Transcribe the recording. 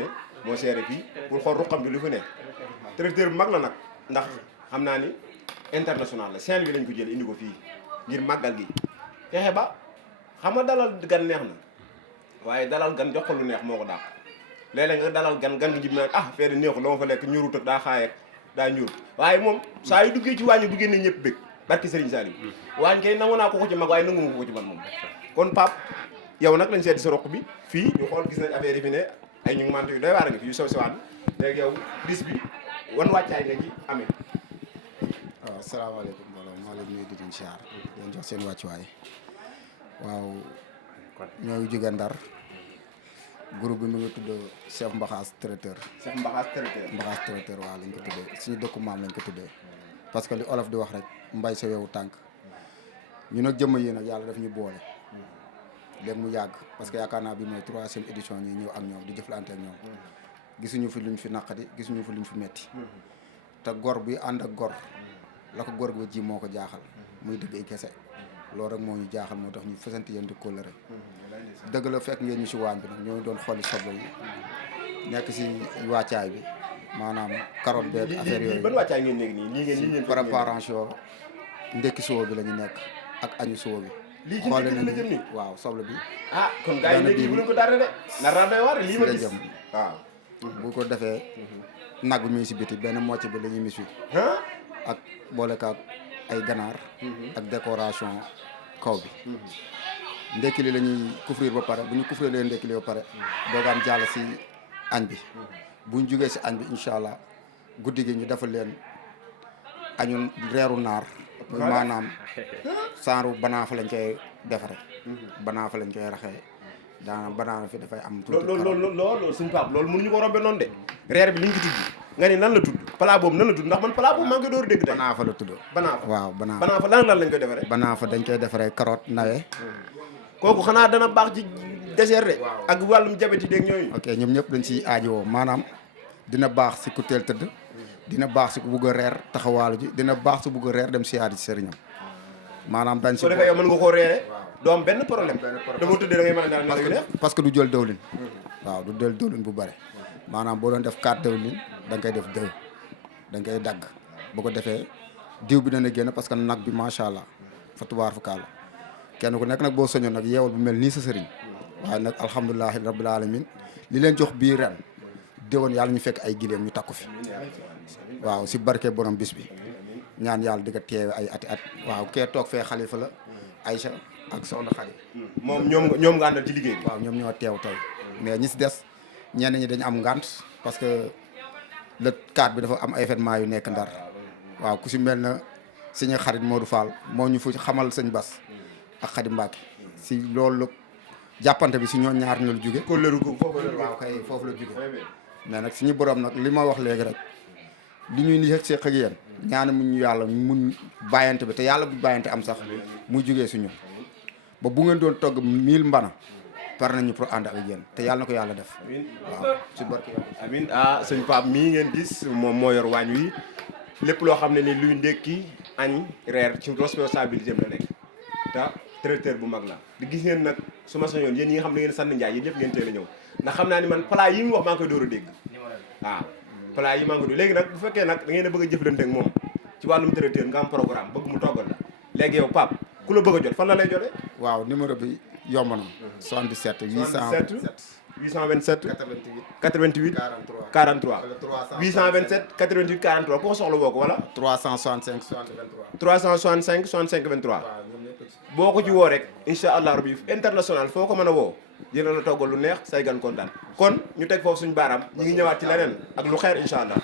ne moo seere fii pour xool ruqam bi lu fi ne tracteur bu mag la nag ndax xam naa ni international la Saint-Louis lañ ko jël indi ko fii ngir màggal gi fexe ba xam nga dalal gan neex na waaye dalal gan jox ko lu neex moo ko dàq léeg-léeg nga dalal gan gi jib na fee de neexul la ma fa lekk ñurut ak daa xaayek daa ñur waaye moom saa yu duggee ci wàññi bu génnee ñëpp bëgg barki Serigne Saliou waañ kay nangu naa ko ci mag waaye nangu ma ko ci man moom kon Pape yow nag lañ seeti sa roq bi fii ñu xool gis nañ affaire yi fi ne ay ñu ngi mante yu doy waar nga fi yu sew sewaan léegi yow bis bi wan wàccaay nga ci amee waaw asalaamaaleykum mbooloo maa leen nuyu di leen siyaar di leen jox seen wàccuwaay waaw ñooy jóge Ndar groupe bi mu ngi tudd Chef Mbaxaas traiteur Cheikh Mbaxaas traiteur waaw lañ ko tuddee suñu dëkku maam lañ ko tuddee parce que li olof di wax rek mbay sa wewu tànk ñu nag jëmm yi nag yàlla daf ñu boole léegi mu yàgg parce que yaakaar naa bi mooy 3e édition ñi ñëw ak ñoom di jëflante ak ñoom gisuñu fi luñ fi naqadi gisuñu fi luñ fi metti te gor bi ànd ak gor la ko gor ba ji moo ko jaaxal muy dëgg ay kese loolu rek moo ñu jaaxal moo tax ñu fasanti yéen di kóllëre dëgg la fekk ngeen ñu si waañ bi nag ñoo doon xooli soble yi nekk si wàccaay bi maanaam carotte beeg affaire yooyu ban wàccaay ngeen nekk nii ngeen préparation ndekki suba bi la ñu nekk ak añu suba bi lii ci xoole ndekki la jëm nii waaw soble bi kon gars yi léegi bu leen ko dara de nar naa doy waar lii ma la gis jëm waaw bu ko defee nag bi muy si biti benn mocc bi la ñuy mis wi ak boole kaak ay ganaar ak décoration kaw bi ndekki li la ñuy couvrir ba pare bu ñu couvrir leen ndekki li ba pare doogaan jàll si añ bi buñ jugee si añ bi incha allah guddi gi ñu defal leen añu reeru naar muy maanaam saaru banaafa lañ koy defare banaafa lañ koy raxee daana banaana fi dafay am tuuti loolu suñu Pape loolu mënuñu ko rombe noonu de reer bi li ñu ko tudd nga ni nan la tudd plat boobu nan la tudd ndax man plat boobu maa ngi koy door dégg tey banaafa la tudd banaafa waaw banaafa banaafa lan lañ koy defaree banaafa dañ koy defaree carotte nawe kooku xanaa dana baax ci dessert de ak wàllum diabète yi dégg ñooyu ok ñoom ñëpp dañ ciy aajowoo maanaam dina baax si ku teel tëdd dina baax si ku bugg a reer taxawaalu ji dina baax si bugg a reer dem siyaari ci sëriñam maanaam dañ si soo defee yow mën nga koo reere doom benn problème dama tëddee da ngay mën a daal nelaw yu neex parce que du jël dawlin waaw du jël dawlin bu bare maanaam boo doon def 4 dawlin da nga koy def 2 da nga koy dagg bu ko defee diw bi dana génn parce que nag bi macha allah fa tubaar fa kaala kenn ku nekk nag boo soñoon nag yeewal bu mel nii sa sëriñ waaye nag alhamdulilahi rabbil alamin li leen jox bii ren déwoon yàlla ñu fekk ay gileem ñu takku fi waaw si barke borom bis bi ñaan yàlla di ko teewe ay ati at waaw kee toog fee xalifa la Aïcha ak soxna Xadi moom ñoom nga àndal ci liggéey bi waaw ñoom ñoo teew tey mais ñi si des ñenn ñi dañu am ngant parce que le 4 bi dafa am événement yu nekk Ndar waaw ku si mel na suñu xarit Modou Fall moo ñu fu xamal sëñ Bas ak Xadi Mbacke si loolu jàppante bi si ñoo ñaar ñu la jóge kóllëru ko waaw kay foofu la jóge mais nag suñu borom nag li ma wax léegi rek li ñuy ni seq ak yéen ñaani mun ñu yàlla mun bàyyante bi te yàlla bu bàyyante am sax muy jógee suñu ba bu ngeen doon togg 1000 mbana par nañu pour ànd ak yéen te yàlla na ko yàlla def waaw ci barke amiin sëñ Pape mii ngeen gis moom moo yor waañ wi lépp loo xam ne ni luy ndékki añ reer ci responsabilité am la nekk te traiteur bu mag la di gis ngeen nag su ma sañoon yéen ñi nga xam ne ngeen sànni njaay yéen ñëpp ngeen teel a ñëw ndax xam naa ni man plat yi mu wax maa ngi koy door a dégg waaw plat yi maa ngi koy léegi nag bu fekkee nag da ngeen a bëgg a jëflante ak moom ci wàllum traiteur nga am programme bëgg mu toggal la léegi yow Pape ku la bëgg a jot fan la lay jotee waaw numéro bi yomb na 77 827 88 43 827 88 43 ku ko soxla woo ko wala 365 60 23 365 65 23 boo ko ci woo rek incha allah rabbi international foo ko mën a woo dina la toggal lu neex say gan kontaan kon ñu teg foofu suñu baaraam ñu ngi ñëwaat ci leneen ak lu xeer incha allah.